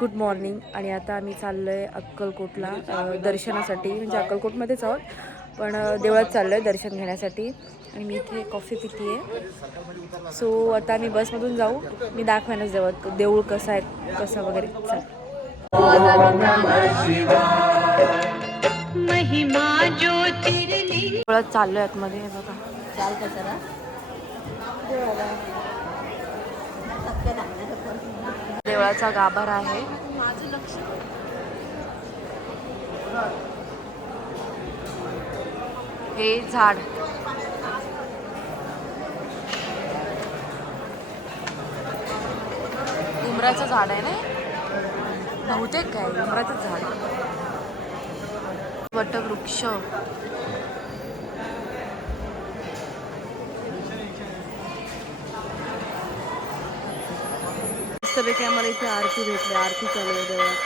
Good morning आणि आता आम्ही चाललो आहे अक्कलकोटला दर्शनासाठी. म्हणजे अक्कलकोटमध्येच आहोत पण देवळात चाललो आहे दर्शन घेण्यासाठी. आणि मी इथे कॉफी पिती आहे सो आता आम्ही बसमधून जाऊ. मी दाखवेनच देवळ देऊळ कसं आहे कसं वगैरे. देवळात चाललो आहे आतमध्ये बघा. चाल कसं जरा देवळाचा गाभार आहे. हे झाड. उमराचं झाड आहे ना बहुतेक काय उमराचं झाड. वटवृक्ष. मस्तपैकी आम्हाला इथे आरती भेटली आरती चालू आहे देवळात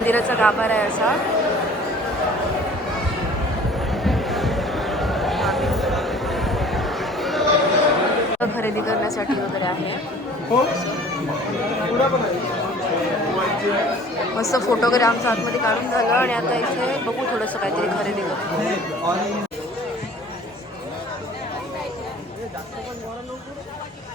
मंदिराचा गाभार आहे असा. खरेदी करण्यासाठी वगैरे आहे. मस्त फोटो वगैरे आमच्या आतमध्ये काढून झालं आणि आता इथे बघू थोडंसं काहीतरी खरेदी करू.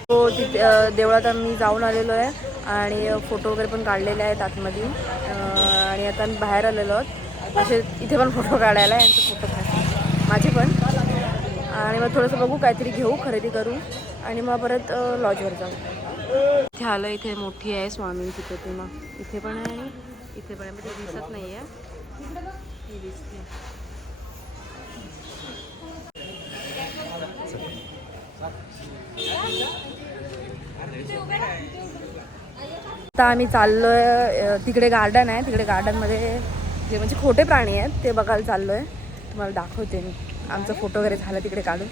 हो तिथे देवळात आम्ही जाऊन आलेलो आहे आणि फोटो वगैरे पण काढलेले आहेत आतमध्ये. आणि आता आम्ही बाहेर आलेलो आहोत. असे इथे पण फोटो काढायला आहे यांचे फोटो काढ माझे पण. आणि मग थोडंसं बघू काहीतरी घेऊ खरेदी करू आणि मग परत लॉजवर जाऊ. इथे आलं इथे मोठी आहे स्वामींची प्रतिमा इथे पण आहे आणि इथे पण आहे म्हणजे दिसत नाही आहे दिसते आता आम्ही चाललोय तिकडे गार्डन आहे. तिकडे गार्डनमध्ये जे म्हणजे खोटे प्राणी आहेत ते बघायला चाललोय. तुम्हाला दाखवते मी. आमचा फोटो वगैरे झाला तिकडे काढून.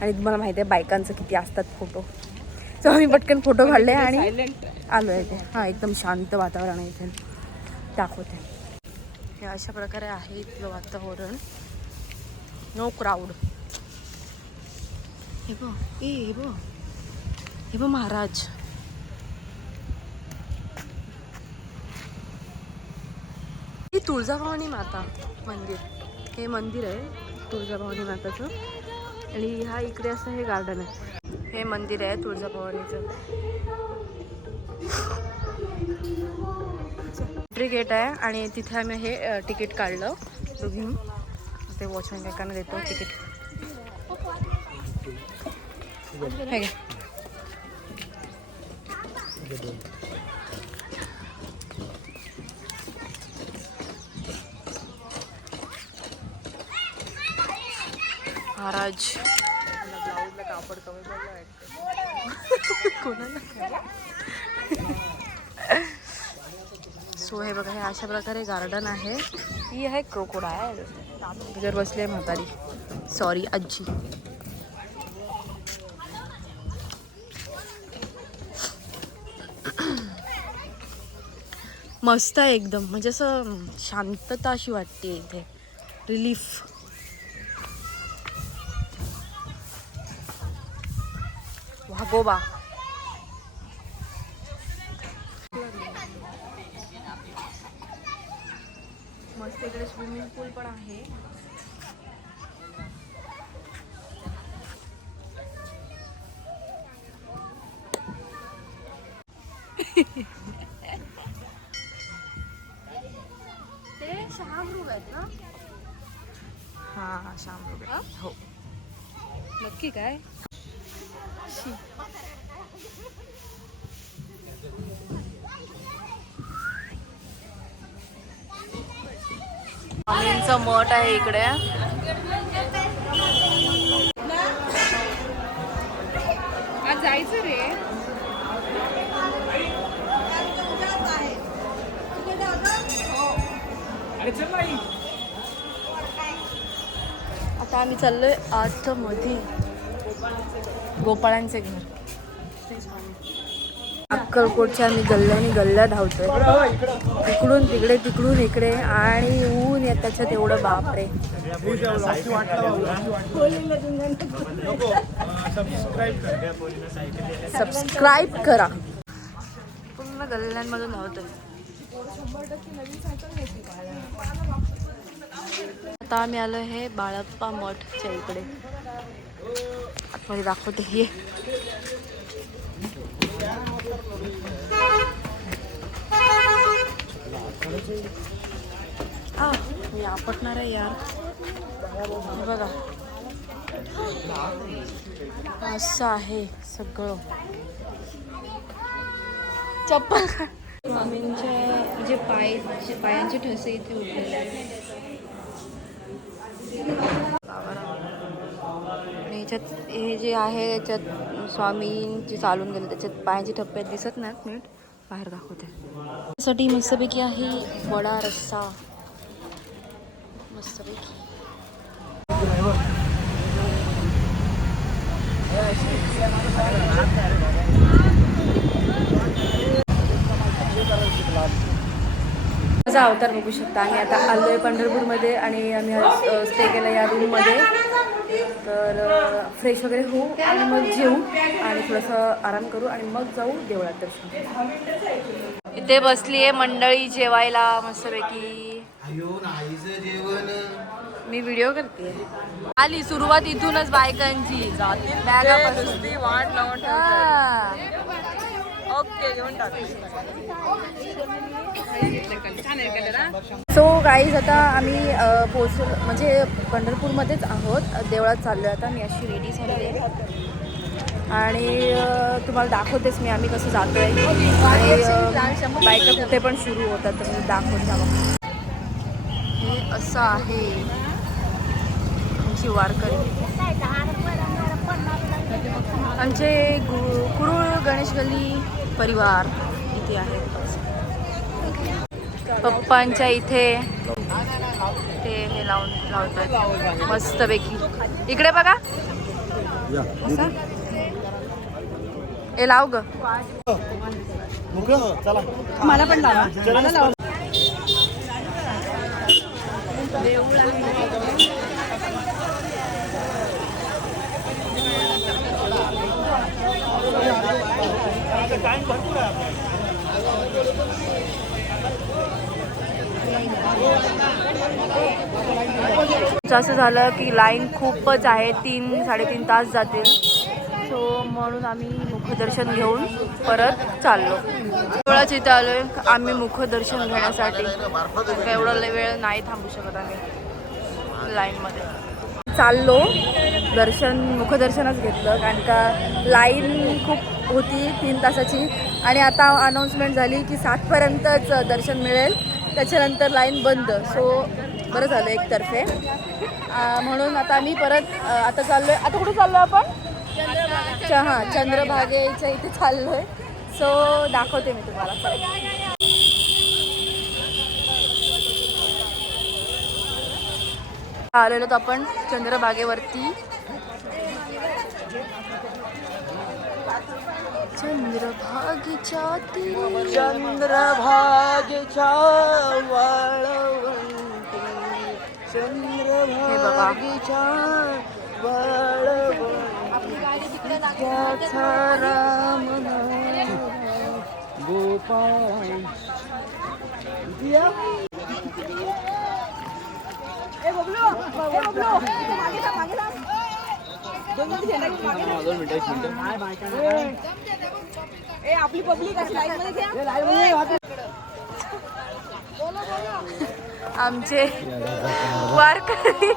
आणि तुम्हाला माहिती आहे बायकांचं किती असतात फोटो सो आम्ही पटकन फोटो काढले आणि आलो आहे इथे. हां एकदम शांत वातावरण आहे इथे. दाखवते. हे अशा प्रकारे आहे इथलं वातावरण. नो क्राऊड हे बघ. ए हे बघ. हे बघ महाराज. ही तुळजाभवानी माता मंदिर. हे मंदिर आहे तुळजाभवानी माताचं. आणि ह्या इकडे असं हे गार्डन आहे. हे मंदिर आहे तुळजाभवानीचं. एंट्री गेट आहे आणि तिथे आम्ही हे तिकीट काढलं. तो घेऊन. ते वॉचमॅन काकांना देतो तिकीट हे घे. कोणाला सो हे बघा हे अशा प्रकारे गार्डन आहे. ही आहे क्रोकोडायल जर बसले आहे म्हातारी. सॉरी आजी. मस्त आहे एकदम. म्हणजे असं शांतता अशी वाटते इथे. रिलीफ वाघोबा मस्त इकडे स्विमिंग पूल पण आहे. ते शहामृग आहेत ना? हा शहामृग आहेत. हो. नक्की काय? शी. स्वामींचं मठ आहे इकडे. आज जायचं रे. आता आम्ही चाललोय आतमध्ये. गोपाळांचे घर अक्कलकोटच्या आम्ही गल्ल्याने गल्ल्या धावतोय. इकडून तिकडे तिकडून इकडे आणि ऊन या त्याच्यात एवढं बापरे. सबस्क्राईब करा. पूर्ण गल्ल्यांमधून धावतोय. आता आम्ही आलो हे बाळप्पा मठच्या इकडे. आतमध्ये दाखवते हे हा मी आपटणार आहे यार. बघा. असं आहे सगळं. चप्पल काढ. स्वामींचे जे पाय जे पायांचे ठसे इथे उठलेले आहेत. याच्यात हे जे आहे याच्यात स्वामींची जे चालून गेले त्याच्यात पायांचे ठप्प्यात दिसत नाहीत. नीट बाहेर दाखवते. त्यासाठी मस्तपैकी आहे वडा रस्सा. मस्तपैकी. माझा अवतार बघू शकता. आम्ही आता आलो आहे पंढरपूरमध्ये आणि आम्ही स्टे केला या रूममध्ये तर फ्रेश वगैरे होऊ आणि मग जेऊ आणि थोडंसं आराम करू आणि मग जाऊ देवळात दर्शन इथे बसली आहे मंडळी जेवायला मस्तपैकी. अयो नाहीचं जेवण. मी व्हिडिओ करते आली सुरुवात इथूनच बायकांची. बॅगापासून. वाट लावून. ओके घेऊन सो गाईज आता आम्ही पोच म्हणजे पंढरपूरमध्येच आहोत. देवळात चाललो आता. मी अशी रेडी झाली आहे. आणि तुम्हाला दाखवतेच मी आम्ही कसं जातो आहे आणि अ, बायका कुठे पण सुरू होतात तर मी दाखवते हे असं आहे. आमची वारकरी आमचे गु कुरुळ गणेश गल्ली परिवार इथे आहेत पप्पांच्या इथे ते हे लावून लावतात. मस्तपैकी. इकडे बघा. असं? ए लाव ग. चला. मला पण लावा. मला लाव. असं झालं की लाईन खूपच आहे तीन साडेतीन तास जातील. सो म्हणून आम्ही मुखदर्शन घेऊन परत चाललो. थोडाच आलो आलोय आम्ही मुखदर्शन घेण्यासाठी. एवढा लय वेळ नाही थांबू शकत आम्ही लाईनमध्ये चाललो दर्शन मुखदर्शनच घेतलं कारण का लाईन खूप होती तीन तासाची. आणि आता अनाऊन्समेंट झाली की सातपर्यंतच दर्शन मिळेल. त्याच्यानंतर लाईन बंद. सो बरं झालं एकतर्फे. म्हणून आता आम्ही परत आता आता चाललोय. आता कुठे चाललो आपण? हां चंद्रभागेच्या इथे चाललोय. सो दाखवते मी तुम्हाला. परत आलेलो तर आपण चंद्रभागेवरती. चंद्रभागेच्या चंद्रभागेच्या वाळवंटी हे बघा. चंद्रभागेच्या वाळवंटी त्याचा राम नाम गोपाळ. दिया आपली पब्लिक अशी लाईन मध्ये घ्या. आमचे वारकरी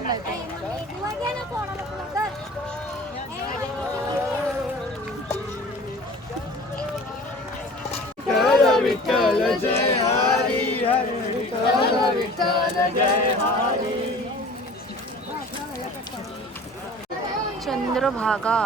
नाही ते. चंद्रभागा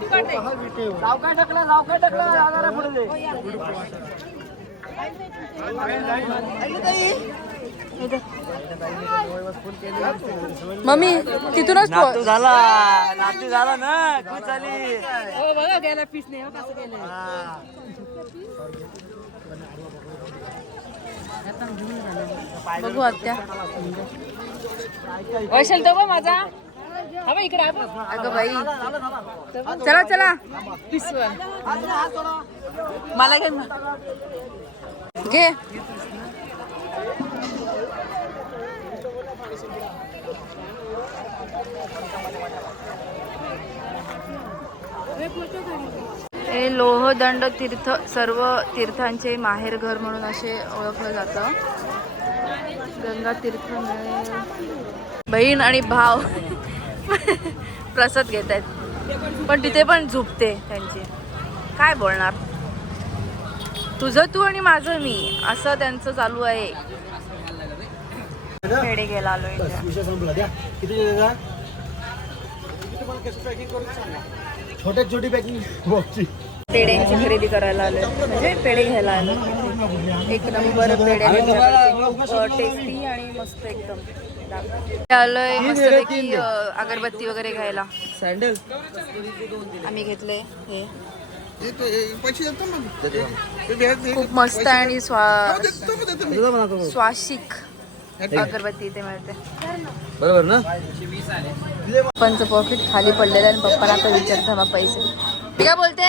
सावकाश टाकला सावकाश टाकला आगारा पुढे मम्मी तिथूनच नातू झाला नातू झाला ना खुश झाली. हो बघा गेला पीस नाही हो कसं गेलं बघू आत्या. वैशाल तो माझा. हा इकडे अगं बाई. चला चला. मला घे ना. घे. हे लोहदंड तीर्थ सर्व तीर्थांचे माहेरघर म्हणून असे ओळखलं जातं. गंगा तीर्थ बहीण आणि भाव प्रसाद घेत आहेत. पण तिथे पण झुपते त्यांची. काय बोलणार? तुझं तू आणि माझं मी असं त्यांचं चालू आहे. खेडे गेला छोट्यात छोटी पॅकिंग पेढ्यांची खरेदी करायला आलोय. म्हणजे पेढे घ्यायला आलो एक नंबर पेढे टेस्टी आणि मस्त एकदम. आलोय मस्तपैकी अगरबत्ती वगैरे घ्यायला. सँडल आम्ही घेतले हे. खूप मस्त आणि स्वा मग स्वाशिक अगरबत्ती इथे मिळते. बरोबर ना? पप्पांचं पॉकेट खाली पडलेलं आणि पप्पाला आता विचारता पैसे. काय बोलते.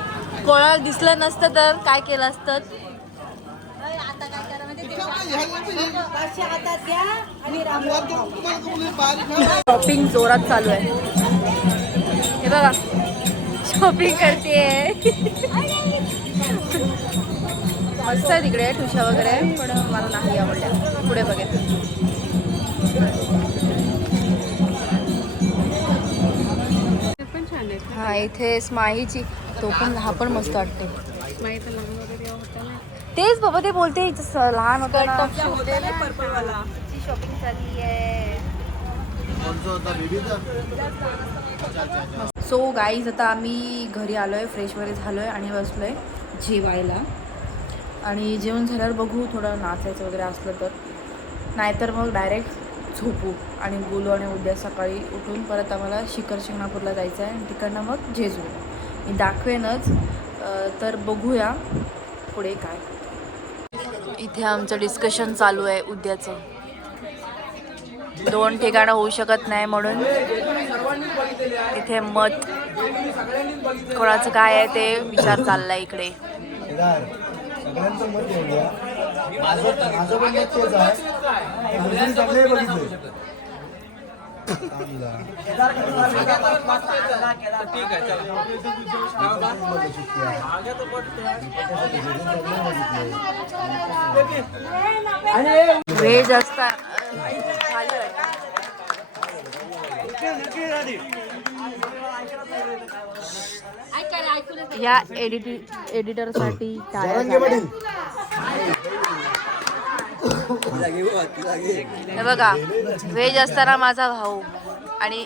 कोणाला दिसलं नसतं तर काय केलं असतं? शॉपिंग जोरात चालू आहे. हे बघा. शॉपिंग करते. मस्त आहे तिकडे ठुशा वगैरे पण मला नाही आवडल्या. पुढे बघेन. हा इथे स्माईची. तो पण हा पण मस्त वाटते तेच बाबा ते बोलते इथं स- लहान होतं ना. पर्पल वाला शॉपिंग चालली आहे. होता बेबीचा सो गाईज आता आम्ही घरी आलो आहे फ्रेश वगैरे झालो आहे आणि बसलो आहे जेवायला. आणि जेवण झाल्यावर बघू थोडं नाचायचं वगैरे असलं तर. नाहीतर मग डायरेक्ट झोपू आणि बोलू आणि उद्या सकाळी उठून परत आम्हाला शिखर शिंगणापूरला जायचं आहे आणि तिकडनं मग जेजू. मी दाखवेनच तर बघूया पुढे काय इथे आमचं डिस्कशन चालू आहे उद्याचं. दोन ठिकाणं होऊ शकत नाही म्हणून. इथे मत. कोणाचं काय आहे ते विचार चाललाय इकडे. माझं माझं पण तेच आहे. सगळे बघितले. व्हेज असता झालं या एडिटी एडिटरसाठी टाळ्या जरांगे झाल्या. पाटील हे बघा व्हेज असताना माझा भाऊ आणि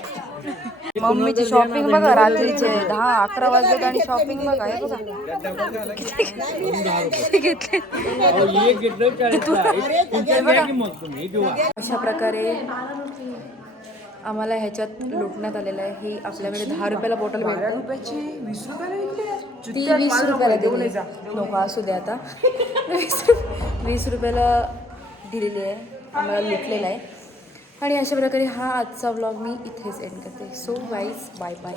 मम्मीची शॉपिंग बघा रात्रीचे दहा अकरा वाजलेत आणि शॉपिंग बघा हे बघा किती घेतले. अशा प्रकारे आम्हाला ह्याच्यात लुटण्यात आलेलं आहे. ही आपल्याकडे दहा रुपयाला बॉटल बारा वीस रुपयाला वीस रुपयाला नको असू दे आता. वीस वीस रुपयाला दिलेली आहे. आम्हाला लुटलेला आहे. आणि अशा प्रकारे हा आजचा ब्लॉग मी इथेच एंड करते. So wise bye bye